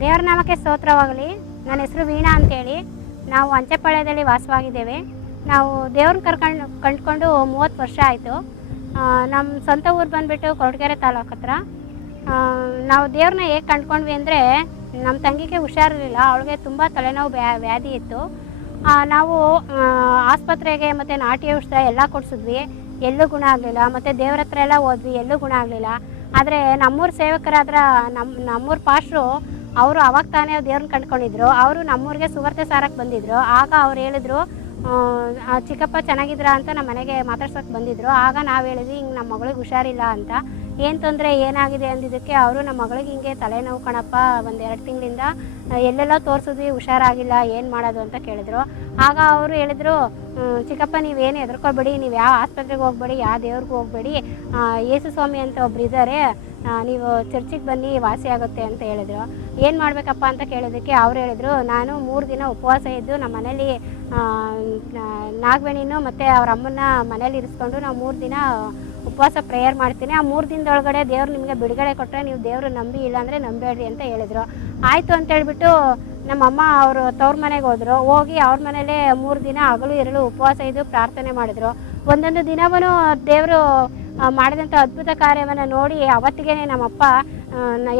ದೇವರ ನಾಮಕ್ಕೆ ಸ್ತೋತ್ರವಾಗಲಿ. ನನ್ನ ಹೆಸರು ವೀಣಾ ಅಂತೇಳಿ. ನಾವು ಅಂಚೆಪಾಳ್ಯದಲ್ಲಿ ವಾಸವಾಗಿದ್ದೇವೆ. ನಾವು ದೇವ್ರನ್ನ ಕರ್ಕೊಂಡು, ಕಂಡ್ಕೊಂಡು ಮೂವತ್ತು ವರ್ಷ ಆಯಿತು. ನಮ್ಮ ಸ್ವಂತ ಊರು ಬಂದುಬಿಟ್ಟು ಕೊರಟಗೆರೆ ತಾಲೂಕು ಹತ್ರ. ನಾವು ದೇವ್ರನ್ನ ಹೇಗೆ ಕಂಡ್ಕೊಂಡ್ವಿ ಅಂದರೆ ನಮ್ಮ ತಂಗಿಗೆ ಹುಷಾರಿರಲಿಲ್ಲ. ಅವಳಿಗೆ ತುಂಬ ತಲೆನೋವು ವ್ಯಾ, ವ್ಯಾಧಿ ಇತ್ತು. ನಾವು ಆಸ್ಪತ್ರೆಗೆ ಮತ್ತು ನಾಟಿ ಔಷಧ ಎಲ್ಲ ಕೊಡಿಸಿದ್ವಿ. ಎಲ್ಲೂ ಗುಣ ಆಗಲಿಲ್ಲ. ಮತ್ತು ದೇವ್ರ ಹತ್ರ ಎಲ್ಲ ಹೋದ್ವಿ. ಎಲ್ಲೂ ಗುಣ ಆಗಲಿಲ್ಲ. ಆದರೆ ನಮ್ಮೂರು ಸೇವಕರಾದ್ರ ನಮ್ಮ ನಮ್ಮೂರು ಪಾಸ್ಟ್ರು ಅವರು ಅವಾಗ ತಾನೇ ದೇವ್ರನ್ನ ಕಂಡ್ಕೊಂಡಿದ್ರು. ಅವರು ನಮ್ಮೂರಿಗೆ ಸುವರ್ತೆ ಸಾರಕ್ಕೆ ಬಂದಿದ್ರು. ಆಗ ಅವ್ರು ಹೇಳಿದ್ರು ಚಿಕ್ಕಪ್ಪ ಚೆನ್ನಾಗಿದ್ರ ಅಂತ ನಮ್ಮ ಮನೆಗೆ ಮಾತಾಡ್ಸೋಕೆ ಬಂದಿದ್ರು. ಆಗ ನಾವು ಹೇಳಿದ್ವಿ ಹಿಂಗೆ ನಮ್ಮ ಮಗಳಿಗೆ ಹುಷಾರಿಲ್ಲ ಅಂತ. ಏನು ತೊಂದರೆ ಏನಾಗಿದೆ? ಅಂದಿದ್ದಕ್ಕೆ ಅವರು ನಮ್ಮ ಮಗಳಿಗೆ ಹಿಂಗೆ ತಲೆನೋವು ಕಣಪ್ಪ ಒಂದು ಎರಡು ತಿಂಗಳಿಂದ ಎಲ್ಲೆಲ್ಲೋ ತೋರಿಸಿದ್ವಿ ಹುಷಾರಾಗಿಲ್ಲ ಏನು ಮಾಡೋದು? ಅಂತ ಕೇಳಿದ್ರು. ಆಗ ಅವರು ಹೇಳಿದ್ರು "ಹ್ಮ್, ಚಿಕ್ಕಪ್ಪ ನೀವೇನು ಹೆದರ್ಕೊಬೇಡಿ ನೀವು ಯಾವ ಆಸ್ಪತ್ರೆಗೆ ಹೋಗ್ಬೇಡಿ ಯಾವ ದೇವ್ರಿಗೂ ಹೋಗ್ಬೇಡಿ. ಯೇಸು ಸ್ವಾಮಿ ಅಂತ ಒಬ್ರು ಇದ್ದಾರೆ ನೀವು ಚರ್ಚಿಗೆ ಬನ್ನಿ, ವಾಸಿ ಆಗುತ್ತೆ ಅಂತ ಹೇಳಿದ್ರು. ಏನು ಮಾಡಬೇಕಪ್ಪ ಅಂತ ಕೇಳಿದ್ದಕ್ಕೆ ಅವ್ರು ಹೇಳಿದ್ರು, ನಾನು ಮೂರು ದಿನ ಉಪವಾಸ ಇದ್ದು ನಮ್ಮ ಮನೇಲಿ ನಾಗವೇಣಿನೂ ಮತ್ತು ಅವ್ರ ಅಮ್ಮನ್ನ ಮನೇಲಿ ಇರಿಸ್ಕೊಂಡು ನಾವು ಮೂರು ದಿನ ಉಪವಾಸ ಪ್ರೇಯರ್ ಮಾಡ್ತೀನಿ. ಆ ಮೂರು ದಿನದೊಳಗಡೆ ದೇವ್ರು ನಿಮಗೆ ಬಿಡುಗಡೆ ಕೊಟ್ಟರೆ ನೀವು ದೇವ್ರು ನಂಬಿ ಇಲ್ಲಾಂದರೆ ನಂಬೇಡ್ರಿ ಅಂತ ಹೇಳಿದರು. ಆಯಿತು ಅಂತ ಹೇಳ್ಬಿಟ್ಟು ನಮ್ಮಮ್ಮ ಅವರು ತವ್ರ ಮನೆಗೆ ಹೋದ್ರು. ಹೋಗಿ ಅವ್ರ ಮನೇಲೇ ಮೂರು ದಿನ ಹಗಲು, ಇರಲು ಉಪವಾಸ ಇದ್ದು ಪ್ರಾರ್ಥನೆ ಮಾಡಿದ್ರು. ಒಂದೊಂದು ದಿನವೂ ದೇವರು ಮಾಡಿದಂಥ ಅದ್ಭುತ ಕಾರ್ಯವನ್ನು ನೋಡಿ ಅವತ್ತಿಗೆ ನಮ್ಮಪ್ಪ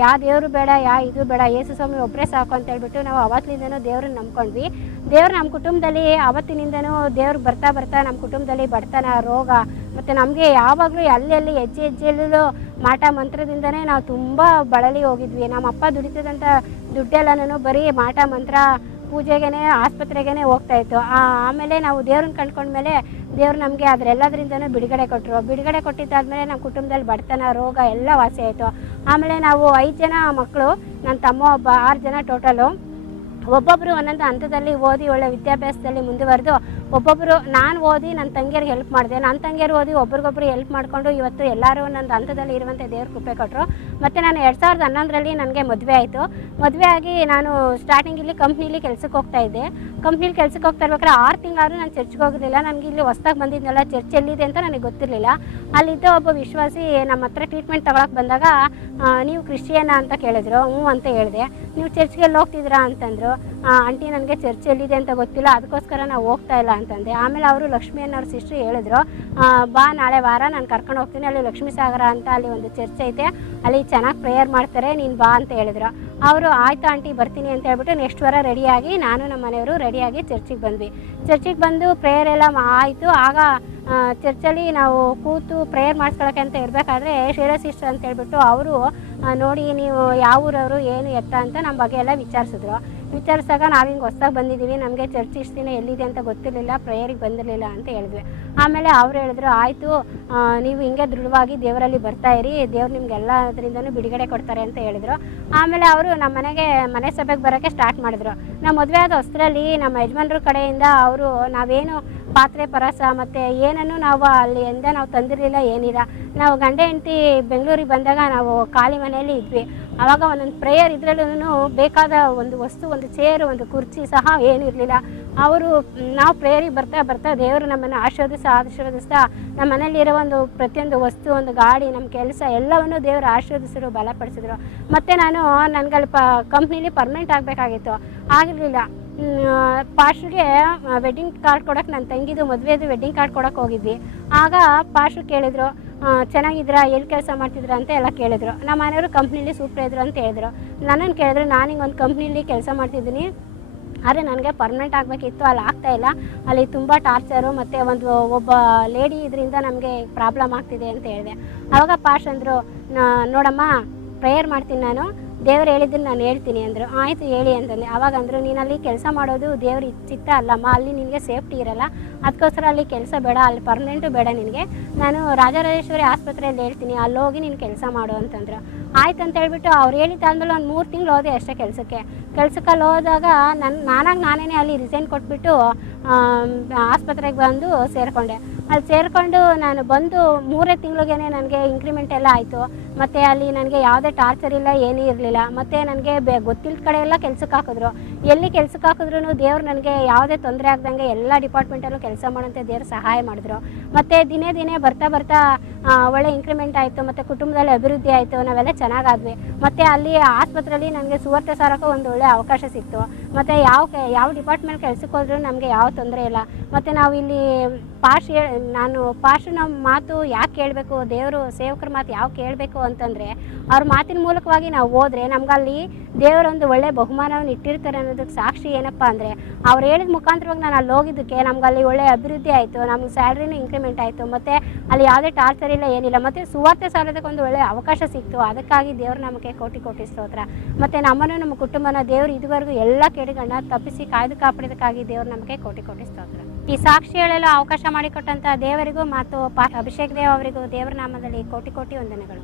ಯಾ ದೇವರು ಬೇಡ, ಯಾ ಇದು ಬೇಡ, ಯೇಸು ಸ್ವಾಮಿ ಒಬ್ಬರೇ ಸಾಕು ಅಂತ ಹೇಳ್ಬಿಟ್ಟು ನಾವು ಅವತ್ತಿನಿಂದನೂ ದೇವ್ರನ್ನ ನಂಬ್ಕೊಂಡ್ವಿ. ದೇವ್ರು ನಮ್ಮ ಕುಟುಂಬದಲ್ಲಿ ಅವತ್ತಿನಿಂದನೂ ದೇವ್ರಿಗೆ ಬರ್ತಾ ಬರ್ತಾ ನಮ್ಮ ಕುಟುಂಬದಲ್ಲಿ ಬಡತನ, ರೋಗ, ಮತ್ತು ನಮಗೆ ಯಾವಾಗಲೂ ಅಲ್ಲೆಲ್ಲಿ ಹೆಜ್ಜೆ ಹೆಜ್ಜೆಯಲ್ಲೂ ಮಾಟ ಮಂತ್ರದಿಂದನೇ ನಾವು ತುಂಬ ಬಳಲಿ ಹೋಗಿದ್ವಿ. ನಮ್ಮಪ್ಪ ದುಡಿತಿದಂಥ ದುಡ್ಡೆಲ್ಲನೂ ಬರೀ ಮಾಟ, ಮಂತ್ರ ಪೂಜೆಗೇನೆ, ಆಸ್ಪತ್ರೆಗೇನೆ ಹೋಗ್ತಾ ಇತ್ತು. ಆಮೇಲೆ ನಾವು ದೇವ್ರನ್ನ ಕಂಡ್ಕೊಂಡ್ಮೇಲೆ ದೇವ್ರು ನಮಗೆ ಅದರೆಲ್ಲದರಿಂದನೂ ಬಿಡುಗಡೆ ಕೊಟ್ಟರು ಬಿಡುಗಡೆ ಕೊಟ್ಟಿದ್ದಾದ್ಮೇಲೆ ನಮ್ಮ ಕುಟುಂಬದಲ್ಲಿ ಬಡತನ, ರೋಗ ಎಲ್ಲ ವಾಸಿ ಆಯಿತು. ಆಮೇಲೆ ನಾವು ಐದು ಜನ ಮಕ್ಕಳು ನನ್ನ ತಮ್ಮ ಒಬ್ಬ, ಆರು ಜನ ಟೋಟಲು ಒಬ್ಬೊಬ್ಬರು ಒಂದೊಂದು ಹಂತದಲ್ಲಿ ಓದಿ ಒಳ್ಳೆ ವಿದ್ಯಾಭ್ಯಾಸದಲ್ಲಿ ಮುಂದುವರೆದು ಒಬ್ಬೊಬ್ಬರು ನಾನು ಓದಿ ನನ್ನ ತಂಗಿಯರಿಗೆ ಹೆಲ್ಪ್ ಮಾಡಿದೆ. ನನ್ನ ತಂಗಿಯರು ಓದಿ ಒಬ್ರಿಗೊಬ್ರು ಹೆಲ್ಪ್ ಮಾಡಿಕೊಂಡು ಇವತ್ತು ಎಲ್ಲರೂ ನನ್ನ ಹಂತದಲ್ಲಿ ಇರುವಂಥ ದೇವ್ರ ಕೃಪೆ ಕೊಟ್ಟರು ಮತ್ತು ನಾನು ಎರಡು ಸಾವಿರದ ಹನ್ನೊಂದರಲ್ಲಿ ನನಗೆ ಮದುವೆ ಆಯಿತು. ಮದುವೆ ಆಗಿ ನಾನು ಸ್ಟಾರ್ಟಿಂಗ್ ಇಲ್ಲಿ ಕಂಪ್ನಿಲಿ ಕೆಲಸಕ್ಕೆ ಹೋಗ್ತಾ ಇದ್ದೆ. ಕಂಪ್ನಿಲಿ ಕೆಲಸಕ್ಕೆ ಹೋಗ್ತಾ ಇರ್ಬೇಕಾದ್ರೆ ಆರು ತಿಂಗಳಾದ್ರೂ ನಾನು ಚರ್ಚ್ಗೆ ಹೋಗಿರಲಿಲ್ಲ ನನಗೆ ಇಲ್ಲಿ ಹೊಸ್ದಾಗಿ ಬಂದಿದ್ದೆಲ್ಲ ಚರ್ಚ್ ಎಲ್ಲಿದೆ ಅಂತ ನನಗೆ ಗೊತ್ತಿರಲಿಲ್ಲ. ಅಲ್ಲಿದ್ದ ಒಬ್ಬ ವಿಶ್ವಾಸಿ ನಮ್ಮ ಹತ್ರ ಟ್ರೀಟ್ಮೆಂಟ್ ತಗೊಳಕ್ಕೆ ಬಂದಾಗ ನೀವು ಕ್ರಿಶ್ಚಿಯನ ಅಂತ ಕೇಳಿದ್ರು. ಹ್ಞೂ ಅಂತ ಹೇಳಿದೆ. ನೀವು ಚರ್ಚ್ಗೆ ಹೋಗ್ತಿದ್ದೀರಾ ಅಂತಂದರು. ಆಂಟಿ, ನನಗೆ ಚರ್ಚ್ ಎಲ್ಲಿದೆ ಅಂತ ಗೊತ್ತಿಲ್ಲ. ಅದಕ್ಕೋಸ್ಕರ ನಾವು ಹೋಗ್ತಾ ಇಲ್ಲ. ಅಂತಂದೆ. ಆಮೇಲೆ ಅವರು ಲಕ್ಷ್ಮಿ ಅನ್ನೋರು ಸಿಸ್ಟ್ರು ಹೇಳಿದ್ರು ಬಾ ನಾಳೆ ವಾರ ನಾನು ಕರ್ಕೊಂಡು ಹೋಗ್ತೀನಿ, ಅಲ್ಲಿ ಲಕ್ಷ್ಮೀ ಸಾಗರ ಅಂತ ಅಲ್ಲಿ ಒಂದು ಚರ್ಚ್ ಐತೆ, ಅಲ್ಲಿ ಚೆನ್ನಾಗಿ ಪ್ರೇಯರ್ ಮಾಡ್ತಾರೆ, ನೀನು ಬಾ ಅಂತ ಹೇಳಿದ್ರು. ಅವರು, ಆಯ್ತು ಆಂಟಿ, ಬರ್ತೀನಿ ಅಂತ ಹೇಳ್ಬಿಟ್ಟು ನೆಕ್ಸ್ಟ್ ವಾರ ರೆಡಿಯಾಗಿ ನಾನು ನಮ್ಮ ಮನೆಯವರು ರೆಡಿಯಾಗಿ ಚರ್ಚಿಗೆ ಬಂದ್ವಿ. ಚರ್ಚಿಗೆ ಬಂದು ಪ್ರೇಯರ್ ಎಲ್ಲ ಆಯಿತು. ಆಗ ಚರ್ಚಲ್ಲಿ ನಾವು ಕೂತು ಪ್ರೇಯರ್ ಮಾಡಿಸ್ಕೊಳಕ್ಕೆ ಅಂತ ಇರಬೇಕಾದ್ರೆ ಶ್ರೀರ ಸಿಸ್ಟರ್ ಅಂತ ಹೇಳ್ಬಿಟ್ಟು ಅವರು ನೋಡಿ ನೀವು ಯಾವ ಊರವರು, ಏನು ಎತ್ತ ಅಂತ ನಮ್ಮ ಬಗ್ಗೆ ಎಲ್ಲ ವಿಚಾರಿಸಿದ್ರು. ವಿಚಾರಿಸಿದಾಗ ನಾವು ಹಿಂಗೆ ಹೊಸ್ದಾಗಿ ಬಂದಿದ್ದೀವಿ, ನಮಗೆ ಚರ್ಚ್ ಇಷ್ಟು ಎಲ್ಲಿದೆ ಅಂತ ಗೊತ್ತಿರಲಿಲ್ಲ ಪ್ರೇಯರಿಗೆ ಬಂದಿರಲಿಲ್ಲ ಅಂತ ಹೇಳಿದ್ವಿ. ಆಮೇಲೆ ಅವ್ರು ಹೇಳಿದ್ರು, ಆಯಿತು ನೀವು ಹಿಂಗೆ ದೃಢವಾಗಿ ದೇವರಲ್ಲಿ ಬರ್ತಾ ಇರಿ, ದೇವ್ರು ನಿಮ್ಗೆ ಎಲ್ಲದರಿಂದನೂ ಬಿಡುಗಡೆ ಕೊಡ್ತಾರೆ ಅಂತ ಹೇಳಿದರು. ಆಮೇಲೆ ಅವರು ನಮ್ಮ ಮನೆಗೆ, ಮನೆ ಸಭೆಗೆ ಬರೋಕ್ಕೆ ಸ್ಟಾರ್ಟ್ ಮಾಡಿದ್ರು. ನಮ್ಮ ಮದುವೆ ಆದ ಹೊಸರಲ್ಲಿ ನಮ್ಮ ಯಜಮಾನ್ರ ಕಡೆಯಿಂದ ಅವರು, ನಾವೇನು ಪಾತ್ರೆ, ಪರಸ ಮತ್ತು ಏನನ್ನು ನಾವು ಅಲ್ಲಿಂದ ನಾವು ತಂದಿರಲಿಲ್ಲ, ಏನಿಲ್ಲ. ನಾವು ಗಂಡ ಹೆಂಡತಿ ಬೆಂಗಳೂರಿಗೆ ಬಂದಾಗ ನಾವು ಖಾಲಿ ಮನೆಯಲ್ಲಿ ಇದ್ವಿ. ಆವಾಗ ಒಂದೊಂದು ಪ್ರೇಯರ್ ಇದರಲ್ಲೂ ಬೇಕಾದ ಒಂದು ವಸ್ತು, ಒಂದು ಚೇರ್ ಒಂದು ಕುರ್ಚಿ ಸಹ ಏನಿರಲಿಲ್ಲ. ಅವರು ನಾವು ಪ್ರೇಯರಿಗೆ ಬರ್ತಾ ಬರ್ತಾ ದೇವರು ನಮ್ಮನ್ನು ಆಶೀರ್ವದಿಸ್ತಾ ಆಶೀರ್ವದಿಸ್ತಾ ನಮ್ಮ ಮನೇಲಿರೋ ಒಂದು ಪ್ರತಿಯೊಂದು ವಸ್ತು, ಒಂದು ಗಾಡಿ, ನಮ್ಮ ಕೆಲಸ ಎಲ್ಲವನ್ನು ದೇವರು ಆಶೀರ್ವದಿಸಿದ್ರು, ಬಲಪಡಿಸಿದ್ರು. ಮತ್ತು ನಾನು ನನಗಲ್ಲಿ ಪ ಕಂಪ್ನೀಲಿ ಪರ್ಮನೆಂಟ್ ಆಗಬೇಕಾಗಿತ್ತು. ಆಗಿರಲಿಲ್ಲ ಪಾಶುಗೆ ವೆಡ್ಡಿಂಗ್ ಕಾರ್ಡ್ ಕೊಡೋಕೆ ನನ್ನ ತಂಗಿದು ಮದುವೆದು ವೆಡ್ಡಿಂಗ್ ಕಾರ್ಡ್ ಕೊಡೋಕೆ ಹೋಗಿದ್ವಿ. ಆಗ ಪಾಶು ಕೇಳಿದ್ರು ಆ, ಚೆನ್ನಾಗಿದ್ರಾ ಎಲ್ಲಿ ಕೆಲಸ ಮಾಡ್ತಿದ್ರಾ ಅಂತ ಎಲ್ಲ ಕೇಳಿದ್ರು. ನಮ್ಮ ಮನೆಯವರು ಕಂಪ್ನಿಲಿ ಸೂಪರ್ ಇದ್ರು ಅಂತ ಹೇಳಿದ್ರು. ನನ್ನನ್ನು ಕೇಳಿದ್ರು ನಾನು ಒಂದು ಕಂಪ್ನೀಲಿ ಕೆಲಸ ಮಾಡ್ತಿದ್ದೀನಿ. ಆದರೆ ನನಗೆ ಪರ್ಮನೆಂಟ್ ಆಗಬೇಕಿತ್ತು ಅಲ್ಲಿ ಆಗ್ತಾ ಇಲ್ಲ. ಅಲ್ಲಿ ತುಂಬ ಟಾರ್ಚರು ಮತ್ತು ಒಂದು ಒಬ್ಬ ಲೇಡಿ ಇದರಿಂದ ನಮಗೆ ಪ್ರಾಬ್ಲಮ್ ಆಗ್ತಿದೆ ಅಂತ ಹೇಳಿದೆ. ಆವಾಗ ಪಾಶ್ ಅಂದರು ನೋಡಮ್ಮ ಪ್ರೇಯರ್ ಮಾಡ್ತೀನಿ ನಾನು. ದೇವ್ರು ಹೇಳಿದ್ದನ್ನು ನಾನು ಹೇಳ್ತೀನಿ ಅಂದರು. ಆಯಿತು ಹೇಳಿ ಅಂತಂದೆ. ಆವಾಗ ಅಂದರು ನೀನು ಅಲ್ಲಿ ಕೆಲಸ ಮಾಡೋದು ದೇವ್ರ ಚಿತ್ತ ಅಲ್ಲಮ್ಮ. ಅಲ್ಲಿ ನಿನಗೆ ಸೇಫ್ಟಿ ಇರಲ್ಲ. ಅದಕ್ಕೋಸ್ಕರ ಅಲ್ಲಿ ಕೆಲಸ ಬೇಡ. ಅಲ್ಲಿ ಪರ್ಮನೆಂಟು ಬೇಡ ನಿನಗೆ. ನಾನು ರಾಜರಾಜೇಶ್ವರಿ ಆಸ್ಪತ್ರೆಯಲ್ಲಿ ಹೇಳ್ತೀನಿ. ಅಲ್ಲಿ ಹೋಗಿ ನೀನು ಕೆಲಸ ಮಾಡು ಅಂತಂದ್ರು. ಆಯ್ತು ಅಂತ ಹೇಳ್ಬಿಟ್ಟು ಅವ್ರು ಹೇಳಿದ್ದಾದ್ಮೇಲೆ ಒಂದು ಮೂರು ತಿಂಗಳು ಹೋದೆ ಅಷ್ಟೇ ಕೆಲಸಕ್ಕೆ. ಕೆಲ್ಸಕ್ಕಲ್ಲಿ ಹೋದಾಗ ನನ್ನ ನಾನಾಗಿ ನಾನೇ ಅಲ್ಲಿ ರಿಸೈನ್ ಕೊಟ್ಬಿಟ್ಟು ಆಸ್ಪತ್ರೆಗೆ ಬಂದು ಸೇರಿಕೊಂಡೆ. ಅಲ್ಲಿ ಸೇರಿಕೊಂಡು ನಾನು ಬಂದು ಮೂರೇ ತಿಂಗಳಿಗೇ ನನಗೆ ಇಂಕ್ರಿಮೆಂಟ್ ಎಲ್ಲ ಆಯಿತು. ಮತ್ತು ಅಲ್ಲಿ ನನಗೆ ಯಾವುದೇ ಟಾರ್ಚರ್ ಇಲ್ಲ, ಏನೂ ಇರಲಿಲ್ಲ. ಮತ್ತು ನನಗೆ ಬೆ ಗೊತ್ತಿಲ್ಲದ ಕಡೆ ಎಲ್ಲ ಕೆಲ್ಸಕ್ಕೆ ಹಾಕಿದ್ರು. ಎಲ್ಲಿ ಕೆಲ್ಸಕ್ಕೆ ಹಾಕಿದ್ರು ದೇವ್ರು ನನಗೆ ಯಾವುದೇ ತೊಂದರೆ ಆಗ್ದಂಗೆ ಎಲ್ಲ ಡಿಪಾರ್ಟ್ಮೆಂಟಲ್ಲೂ ಕೆಲಸ ಮಾಡೋಂತೆ ದೇವ್ರು ಸಹಾಯ ಮಾಡಿದ್ರು. ಮತ್ತು ದಿನೇ ದಿನೇ ಬರ್ತಾ ಬರ್ತಾ ಒಳ್ಳೆ ಇಂಕ್ರಿಮೆಂಟ್ ಆಯಿತು, ಮತ್ತು ಕುಟುಂಬದಲ್ಲಿ ಅಭಿವೃದ್ಧಿ ಆಯಿತು, ನಾವೆಲ್ಲ ಚೆನ್ನಾಗಾದ್ವಿ. ಮತ್ತು ಅಲ್ಲಿ ಆಸ್ಪತ್ರೆಯಲ್ಲಿ ನನಗೆ ಸುವರ್ತ ಸಾರಕ್ಕೂ ಒಂದು ಒಳ್ಳೆ ಅವಕಾಶ ಸಿಕ್ತು. ಮತ್ತು ಯಾವ ಯಾವ ಡಿಪಾರ್ಟ್ಮೆಂಟ್ ಕೆಲಸಕ್ಕೆ ಹೋದ್ರೂ ನಮಗೆ ಯಾವ ತೊಂದರೆ ಇಲ್ಲ. ಮತ್ತು ನಾವು ಇಲ್ಲಿ ಪಾಶ್ ನಾನು ಪಾಶ್ ಮಾತು ಯಾಕೆ ಕೇಳಬೇಕು, ದೇವರು ಸೇವಕರ ಮಾತು ಯಾವ ಕೇಳಬೇಕು ಅಂತಂದರೆ, ಅವ್ರ ಮಾತಿನ ಮೂಲಕವಾಗಿ ನಾವು ಹೋದ್ರೆ ನಮ್ಗಲ್ಲಿ ದೇವರೊಂದು ಒಳ್ಳೆ ಬಹುಮಾನವನ್ನು ಇಟ್ಟಿರ್ತಾರೆ ಅನ್ನೋದಕ್ಕೆ ಸಾಕ್ಷಿ ಏನಪ್ಪ ಅಂದರೆ ಅವ್ರು ಹೇಳಿದ ಮುಖಾಂತರವಾಗಿ ನಾನು ಅಲ್ಲಿ ಹೋಗಿದ್ದಕ್ಕೆ ನಮ್ಗೆ ಅಲ್ಲಿ ಒಳ್ಳೆ ಅಭಿವೃದ್ಧಿ ಆಯಿತು, ನಮ್ಗೆ ಸ್ಯಾಲ್ರಿನೂ ಇನ್ಕ್ರಿಮೆಂಟ್ ಆಯಿತು, ಮತ್ತು ಅಲ್ಲಿ ಯಾವುದೇ ಟಾರ್ಚರ್ ಇಲ್ಲ, ಏನಿಲ್ಲ, ಮತ್ತು ಸುವಾರ್ತೆ ಸಾಲೋದಕ್ಕೆ ಒಂದು ಒಳ್ಳೆ ಅವಕಾಶ ಸಿಕ್ತು. ಅದಕ್ಕಾಗಿ ದೇವರು ನಮಗೆ ಕೋಟಿ ಕೋಟಿ ಸ್ತೋತ್ರ. ಮತ್ತು ನಮ್ಮನ್ನು, ನಮ್ಮ ಕುಟುಂಬನ ದೇವರು ಇದುವರೆಗೂ ಎಲ್ಲ ಕೆಡುಗಳನ್ನ ತಪ್ಪಿಸಿ ಕಾಯ್ದು ಕಾಪಾಡೋದಕ್ಕಾಗಿ ದೇವರು ನಮಗೆ ಕೋಟಿ ಕೋಟಿ ಸ್ತೋತ್ರ. ಈ ಸಾಕ್ಷಿ ಹೇಳಲು ಅವಕಾಶ ಮಾಡಿಕೊಟ್ಟಂಥ ದೇವರಿಗೂ ಮತ್ತು ಪಾ ಅಭಿಷೇಕ್ ದೇವ್ ಅವರಿಗೂ ದೇವರ ನಾಮದಲ್ಲಿ ಕೋಟಿ ಕೋಟಿ ವಂದನೆಗಳು.